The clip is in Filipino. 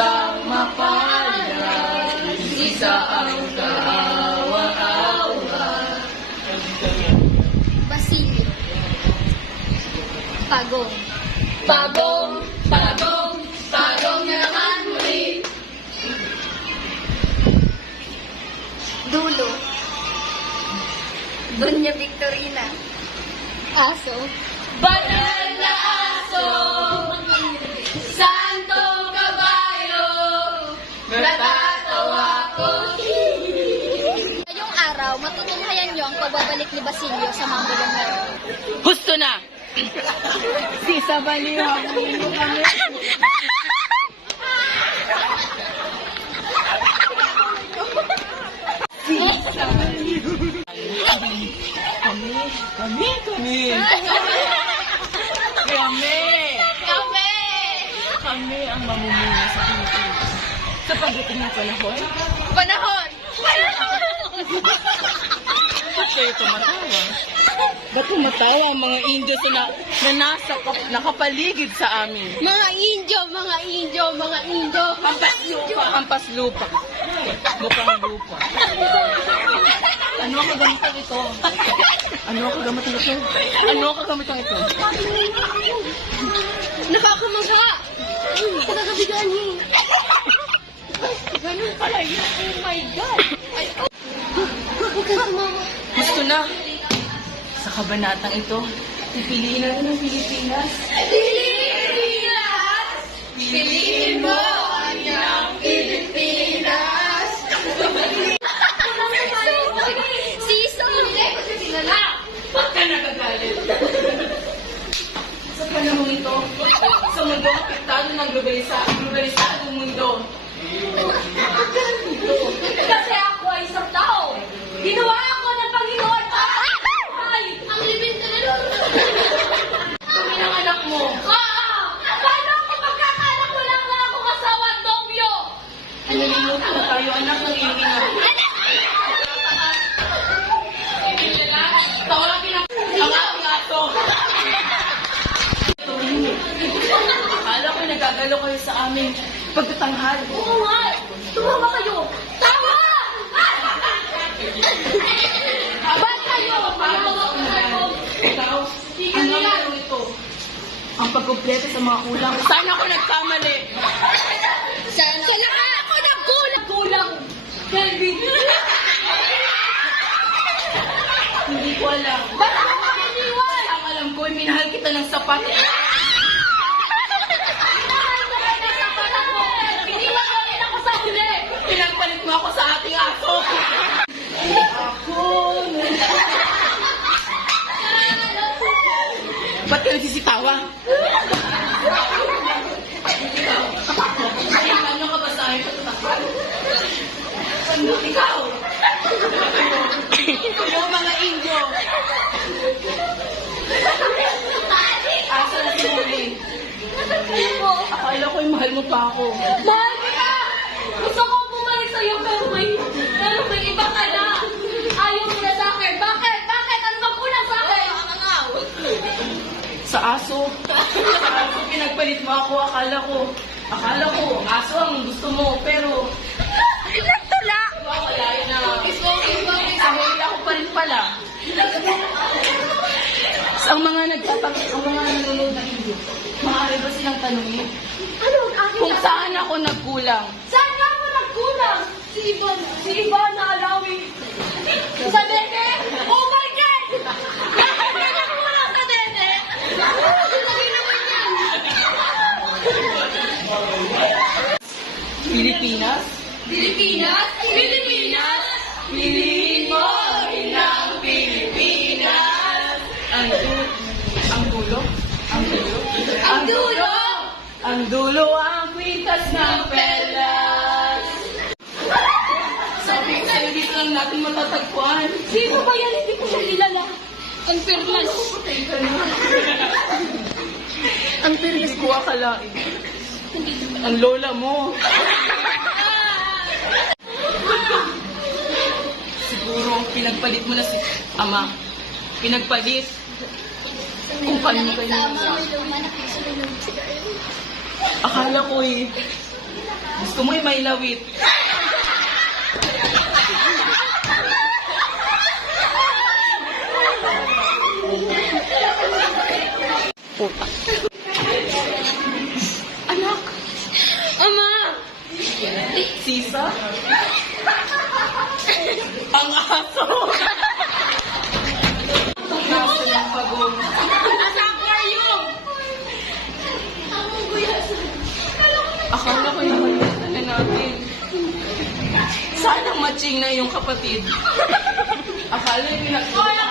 isang mapalad, isa ang kaawa-awa. Basilio. Pagong. Pagong, pagong, pagong na naman muli. Dulo. Doña Victorina. Aso. Banal na aso, santo kabayo, natatawa ko. Ngayong araw, matutunghayan niyo ang pagbabalik ni Basilio sa Mambo Lumero. Gusto na! Si Sabaliw, habulin mo kami. Kami ang mamumuno sa Pilipinas. Sa pagdating ng panahon. Panahon! Ba't kayo tumatawa? Ba't tumatawa ang mga Indio na nasa nakapaligid sa amin? Mga Indio, mga Indio, mga Indio. Hampas lupa. Hampas lupa. Mukhang lupa. Ano ang kagamitan ito? Ano ang kagamitan ito? Ano ang kagamitan ito? Nakakamangha! Kagagabigan niyo. Ganun pala yun. Oh my God! Huwag ka sumama. Gusto na. Sa kabanatang ito, pipiliin natin ang Pilipinas. Pilipinas! Piliin mo ang Pilipinas! Season! Ba't ka nagagalit? Sa panahon ito, sa mundo apektado ng globalisadong mundo. Kasi ako ay isang tao. Ginawa ako ng Panginoon para ay ang libin ka na nun. Kami ng anak mo. Paano ako magkakanak? Wala nga akong asawa at nobyo. Nalilimutan na tayo, anak ng iyong ina. Tawagin ang aking ato. Akala ko nagagalo kayo sa aming pagtatanghal. Oo nga. Tumama kayo. Tama! Ba't kayo? Ikaw, ano ang ito? Ang pagkumpleto sa mga kulang. Saan ako nagkamali? Sana ako nagkulang. Kulang. Kelvin. Hindi ko alam. Ba't ako makiniwan? Ang alam ko, minahal kita ng sapat. Pinagpalit mo ako sa ating aso. Ako. Ba't ka nagsisitawa? Ano ka ba sa akin patutakpan? Ikaw! Yung mga Indio! Asa na si Muli? Akala ko'y mahal mo pa ako. Mahal kita! Gusto kong bumalik sa'yo pero may iba ka na. Ayaw mo na sa'kin. Bakit? Bakit? Ano bang kulang sa'kin? Sa aso. Sa aso pinagpalit mo ako. Akala ko, aso ang gusto mo. Pero, Nagtula! wala yun na. Ahuli ako pa rin pala. Ang mga nanonood na Indio, maaari ba silang tanungin? Ano ang akin? Kung saan ako nagkulang? Saan nga ako nagkulang? Si Ivan na Alawi. Sa dede? Oh my God! Bakit ka nagkulang sa dede? Lagi naman yan. Pilipinas? Pilipinas? Pilipinas? Piliin mo inang Pilipinas! Ang dulo? Ang dulo! Ang dulo ang kwitas ng pelas. Sabi ko sa'yo, dito lang natin matatagpuan. Sino ba yan? Hindi ko siya kilala. Ang perlas. Ang perlas. Hindi ko akalain. Ang lola mo. Siguro pinagpalit mo na si ama. Pinagpalit. Kung paano kayo Tama, nagsabi. may lumanak yung sunod sila. Akala ko Gusto mo may lawit. Anak! Ama! Sisa? Ang aso! Ang aso ng pagong. Nasa aquarium! Akala ko naman na natin. Sana matching na yung kapatid. Akala yung Hoy,